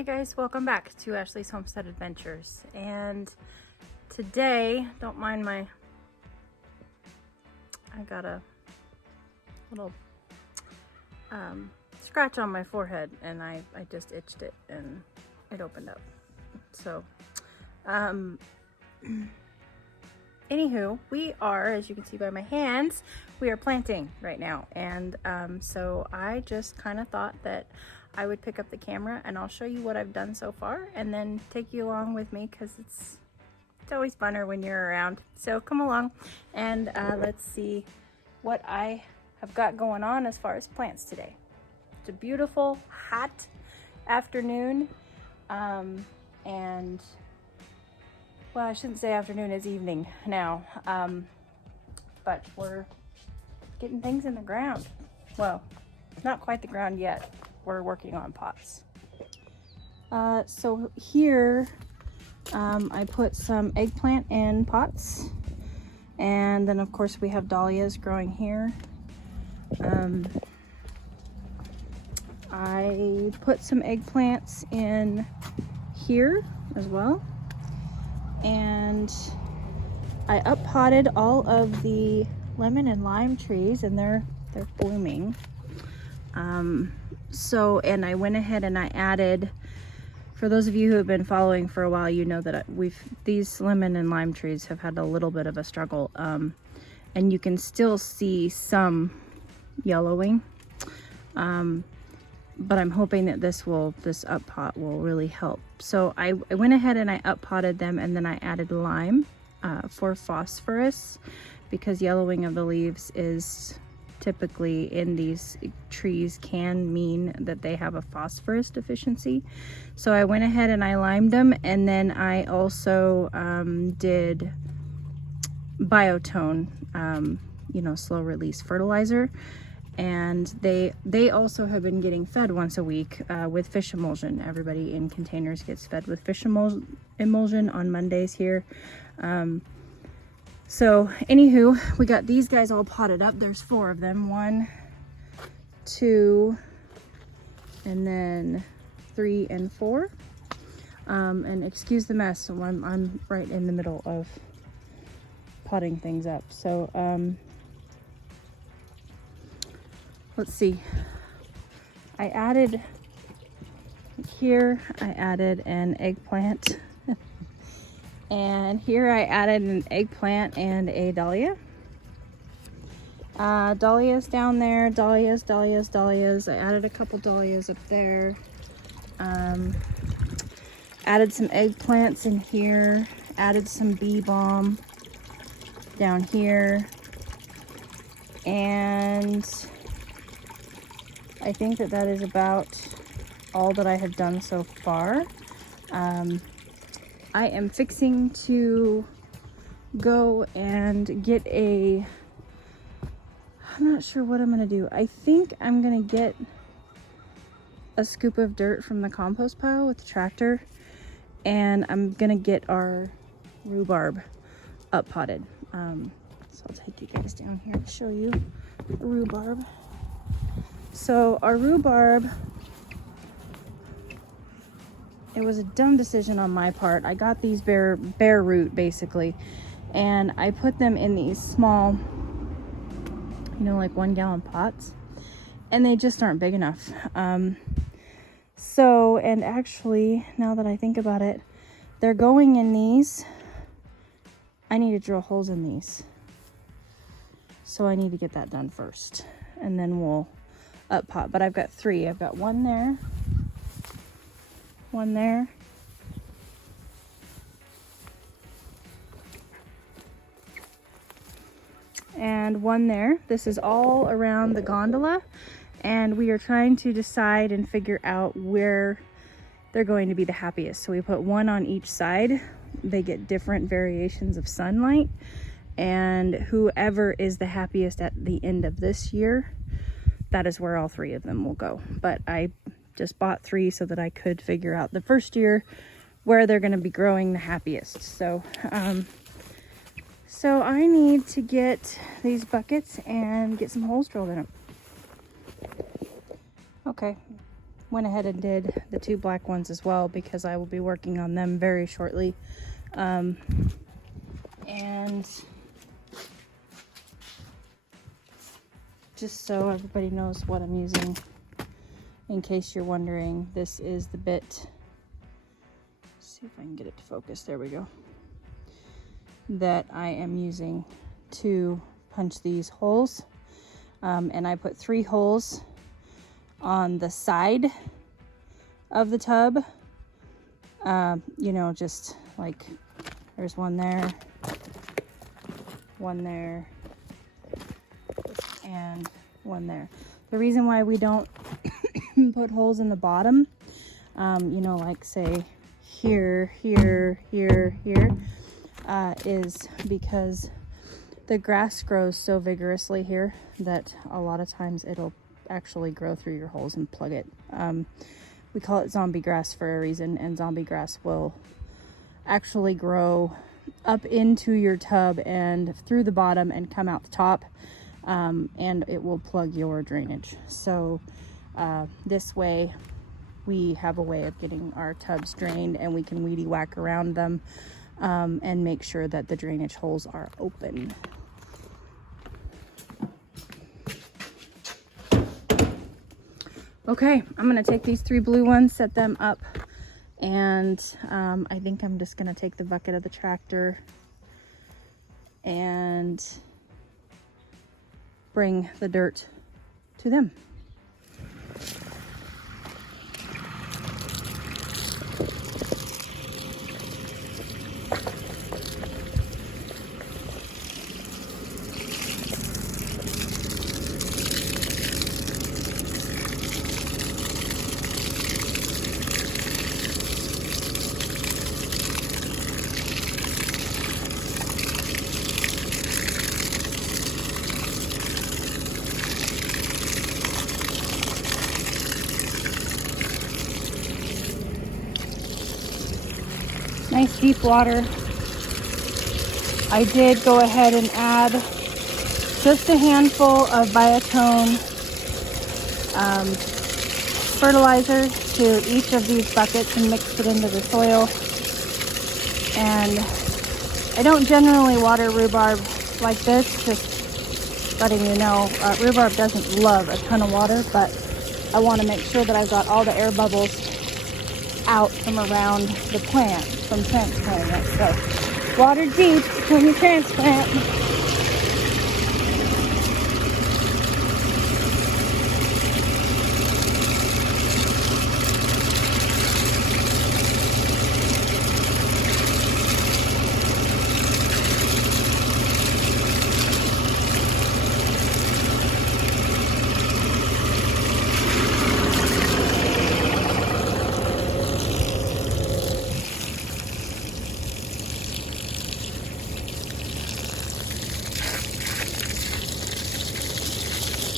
Hey guys, welcome back to Ashley's Homestead Adventures. And today, don't mind I got a little scratch on my forehead and I just itched it and it opened up. So, anywho, we are, as you can see by my hands, we are planting right now. And so I just kind of thought that I would pick up the camera and I'll show you what I've done so far and then take you along with me because it's always funner when you're around. So come along and let's see what I have got going on as far as plants today. It's a beautiful, hot afternoon. And well, I shouldn't say afternoon, it's evening now. But we're getting things in the ground. Well, not quite the ground yet. We're working on pots. So here I put some eggplant in pots, and then of course we have dahlias growing here. I put some eggplants in here as well, and I up-potted all of the lemon and lime trees, and they're blooming. And I went ahead and I added, for those of you who have been following for a while, you know that these lemon and lime trees have had a little bit of a struggle, and you can still see some yellowing, but I'm hoping that this up pot will really help. So I went ahead and I up potted them, and then I added lime for phosphorus, because yellowing of the leaves is typically in these trees can mean that they have a phosphorus deficiency. So I went ahead and I limed them, and then I also did biotone, slow release fertilizer, and they also have been getting fed once a week with fish emulsion. Everybody in containers gets fed with fish emulsion on Mondays here. So anywho, we got these guys all potted up. There's 4 of them. 1, 2, and then 3 and 4. And excuse the mess, so I'm right in the middle of potting things up. So let's see. I added an eggplant. And here I added an eggplant and a dahlia. Dahlias down there, dahlias. I added a couple dahlias up there. Added some eggplants in here. Added some bee balm down here. And I think that is about all that I have done so far. I am fixing to go and get I'm not sure what I'm gonna do. I think I'm gonna get a scoop of dirt from the compost pile with the tractor, and I'm gonna get our rhubarb up potted. So I'll take you guys down here to show you the rhubarb. So our rhubarb, it was a dumb decision on my part. I got these bare root basically, and I put them in these small, like 1 gallon pots, and they just aren't big enough. And actually, now that I think about it, they're going in these. I need to drill holes in these. So I need to get that done first, and then we'll up pot. But I've got 3. I've got 1 there, 1 there, and 1 there. This is all around the gondola, and we are trying to decide and figure out where they're going to be the happiest. So we put 1 on each side. They get different variations of sunlight, and whoever is the happiest at the end of this year, that is where all 3 of them will go. But I just bought 3 so that I could figure out the first year where they're going to be growing the happiest. So I need to get these buckets and get some holes drilled in them. Okay, went ahead and did the 2 black ones as well because I will be working on them very shortly. And just so everybody knows what I'm using, in case you're wondering, this is the bit. Let's see if I can get it to focus. There we go. That I am using to punch these holes. And I put 3 holes on the side of the tub. You know, just like there's one there, and one there. The reason why we don't put holes in the bottom, you know, like say here, is because the grass grows so vigorously here that a lot of times it'll actually grow through your holes and plug it. We call it zombie grass for a reason, and zombie grass will actually grow up into your tub and through the bottom and come out the top, and it will plug your drainage. So this way we have a way of getting our tubs drained, and we can weedy whack around them and make sure that the drainage holes are open. Okay, I'm gonna take these 3 blue ones, set them up, and I think I'm just gonna take the bucket of the tractor and bring the dirt to them. Nice deep water. I did go ahead and add just a handful of biotone fertilizer to each of these buckets and mixed it into the soil. And I don't generally water rhubarb like this, just letting you know. Rhubarb doesn't love a ton of water, but I want to make sure that I've got all the air bubbles out from around the plant from transplanting it. So water deep when you transplant.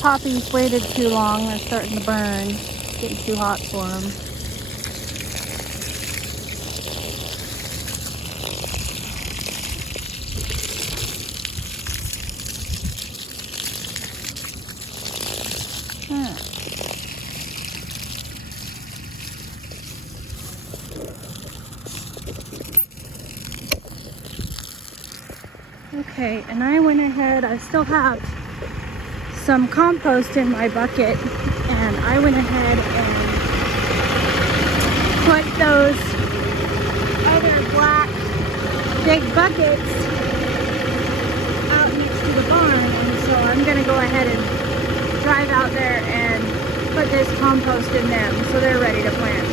Poppies waited too long. They're starting to burn. It's getting too hot for them. Okay, and I went ahead, I still have some compost in my bucket, and I went ahead and put those other black big buckets out next to the barn. And so I'm gonna go ahead and drive out there and put this compost in them so they're ready to plant.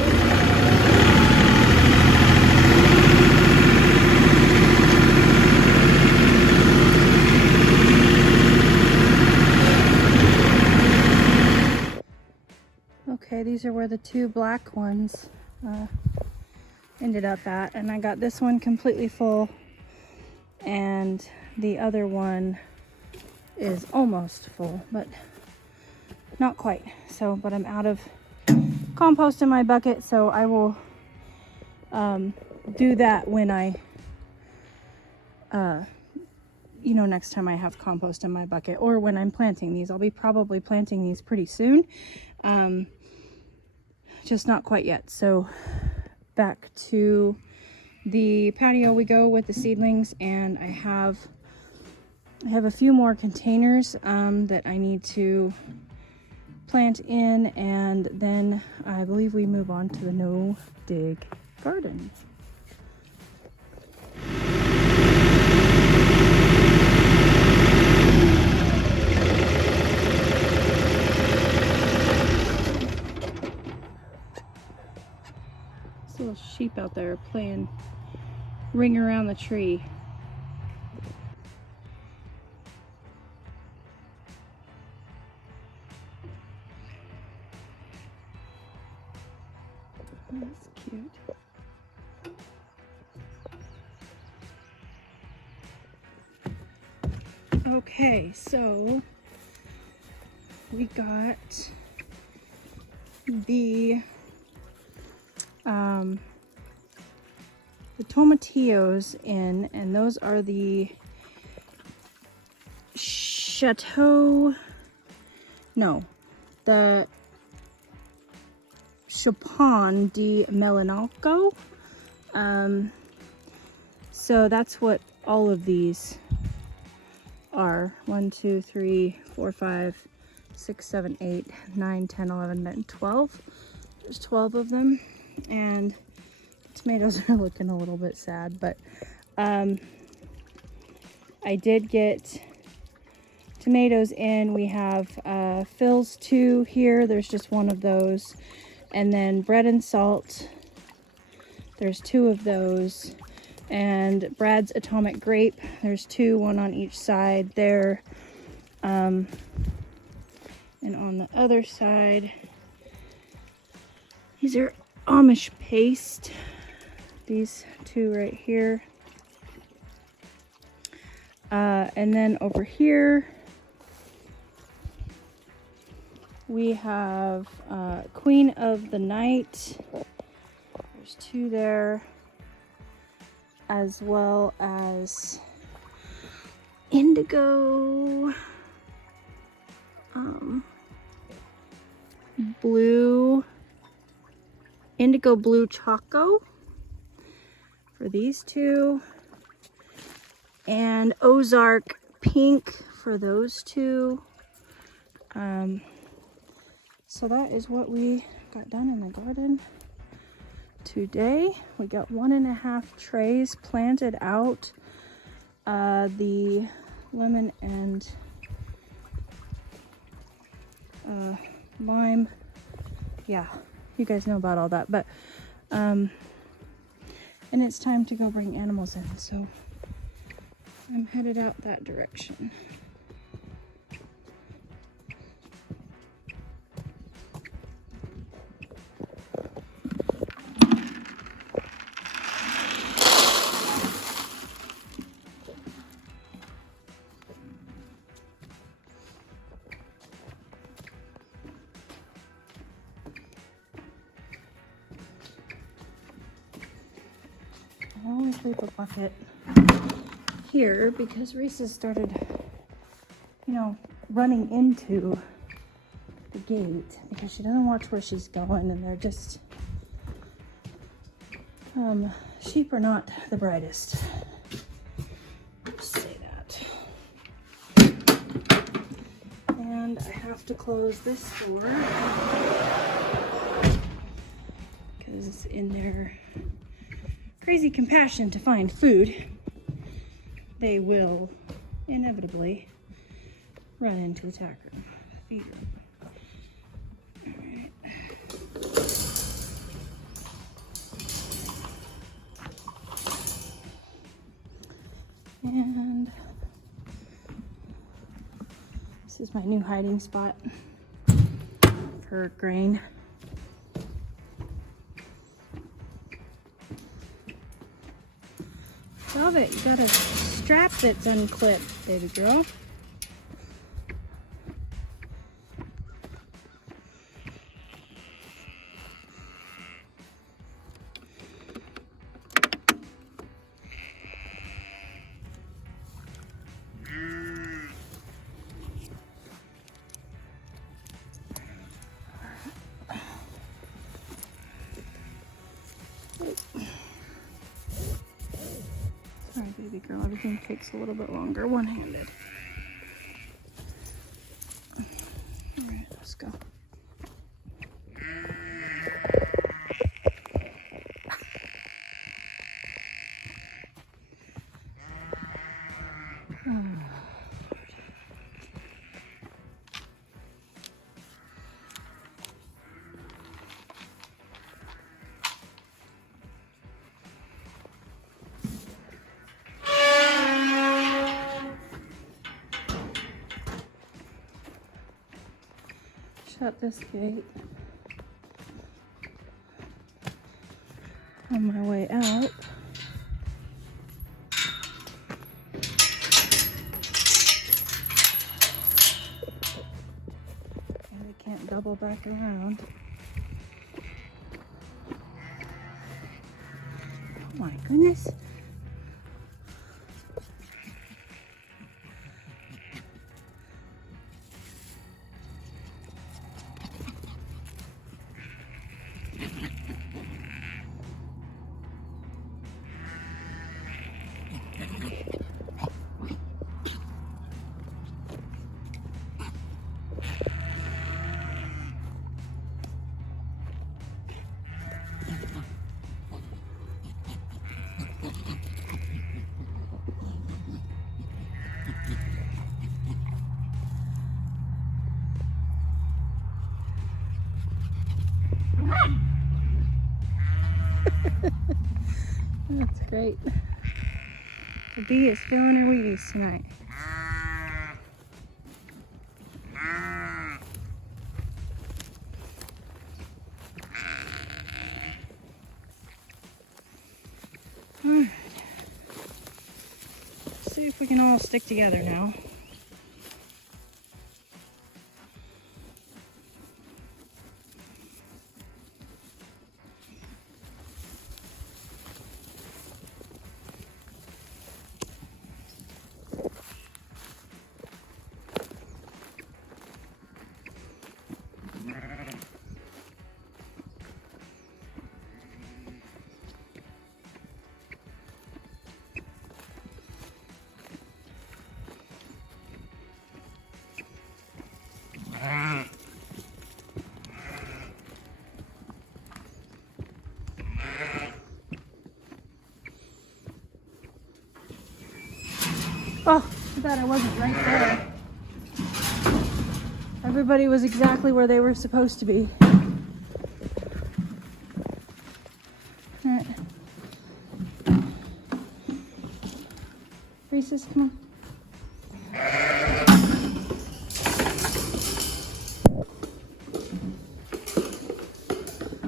Okay, these are where the 2 black ones ended up at, and I got this one completely full, and the other one is almost full, but not quite. So, but I'm out of compost in my bucket, so I will do that when I, you know, next time I have compost in my bucket, or when I'm planting these. I'll be probably planting these pretty soon. just not quite yet. So back to the patio we go with the seedlings, and I have a few more containers that I need to plant in, and then I believe we move on to the no dig garden. This little sheep out there playing ring around the tree. That's cute. Okay, so we got the tomatillos in, and those are the the Chopin de Melanalco. So that's what all of these are. 1, 2, 3, 4, 5, 6, 7, 8, 9, 10, 11, and 12. There's 12 of them, and tomatoes are looking a little bit sad, but I did get tomatoes in. We have Phil's 2 here. There's just one of those. And then bread and salt. There's 2 of those. And Brad's atomic grape. There's 2, one on each side there. And on the other side, these are Amish paste. These 2 right here. And then over here, we have Queen of the Night. There's 2 there, as well as indigo, indigo blue choco for these 2, and Ozark pink for those 2. So that is what we got done in the garden today. We got 1.5 trays planted out. The lemon and lime, yeah, you guys know about all that, but and it's time to go bring animals in, so I'm headed out that direction. I always leave a bucket here because Reese has started, running into the gate because she doesn't watch where she's going, and they're just, sheep are not the brightest. Just say that. And I have to close this door because it's in their crazy compassion to find food. They will inevitably run into the tack room, the feed room. All right. And this is my new hiding spot for grain. Love it. You got a strap that's unclipped, baby girl. All right, baby girl, everything takes a little bit longer one-handed. All right, let's go. Shut this gate. On my way out. And I can't double back around. Oh my goodness. That's great. The bee is feeling her Wheaties tonight. Alright. See if we can all stick together now. Oh, too bad I wasn't right there. Everybody was exactly where they were supposed to be. Alright. Reese's, come on.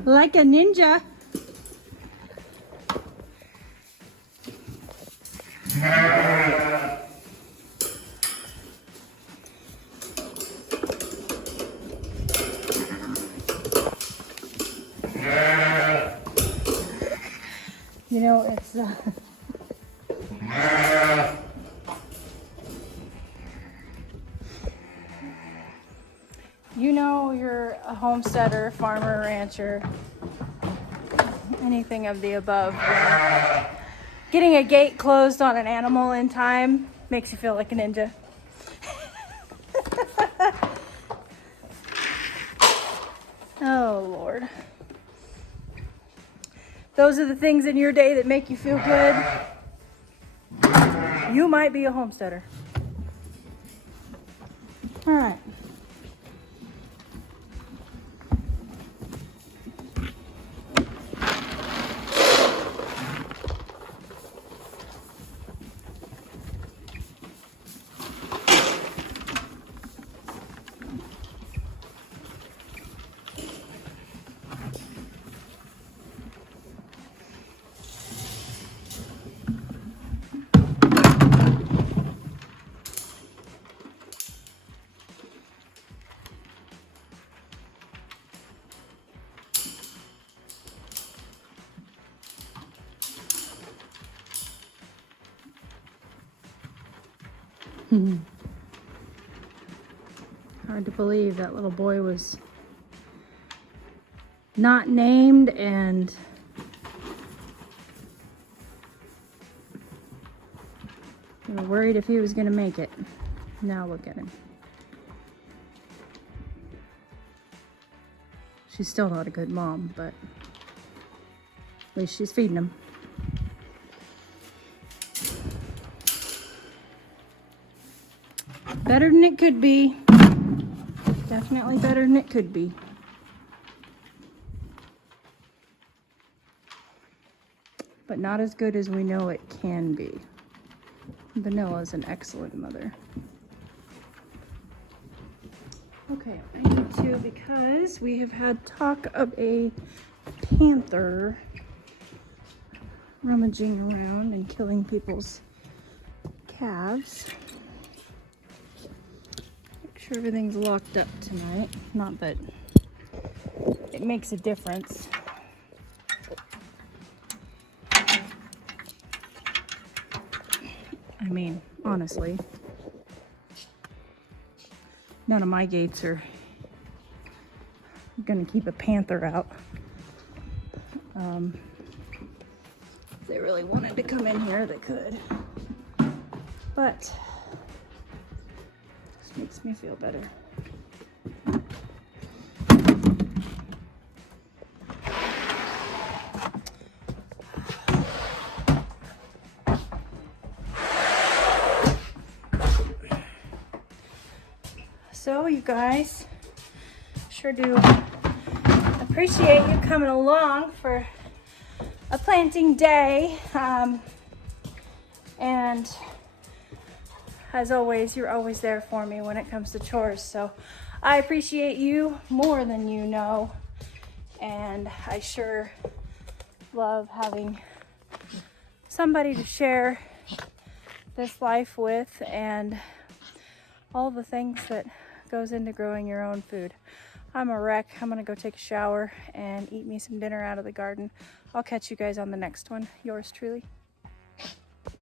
Like a ninja. You know, it's you know, you're a homesteader, farmer, rancher, anything of the above. Getting a gate closed on an animal in time makes you feel like a ninja. Oh, Lord. Those are the things in your day that make you feel good. You might be a homesteader. All right. Hard to believe that little boy was not named and We were worried if he was gonna make it. Now look at him. She's still not a good mom, but at least she's feeding him. Better than it could be. Definitely better than it could be. But not as good as we know it can be. Vanilla's an excellent mother. Okay, I need to, because we have had talk of a panther rummaging around and killing people's calves. Make sure everything's locked up tonight. Not that it makes a difference. I mean, honestly, none of my gates are gonna keep a panther out. If they really wanted to come in here, they could. But this makes me feel better. So you guys, sure do appreciate you coming along for a planting day. And as always, you're always there for me when it comes to chores. So I appreciate you more than you know. And I sure love having somebody to share this life with and all the things that goes into growing your own food. I'm a wreck. I'm gonna go take a shower and eat me some dinner out of the garden. I'll catch you guys on the next one. Yours truly.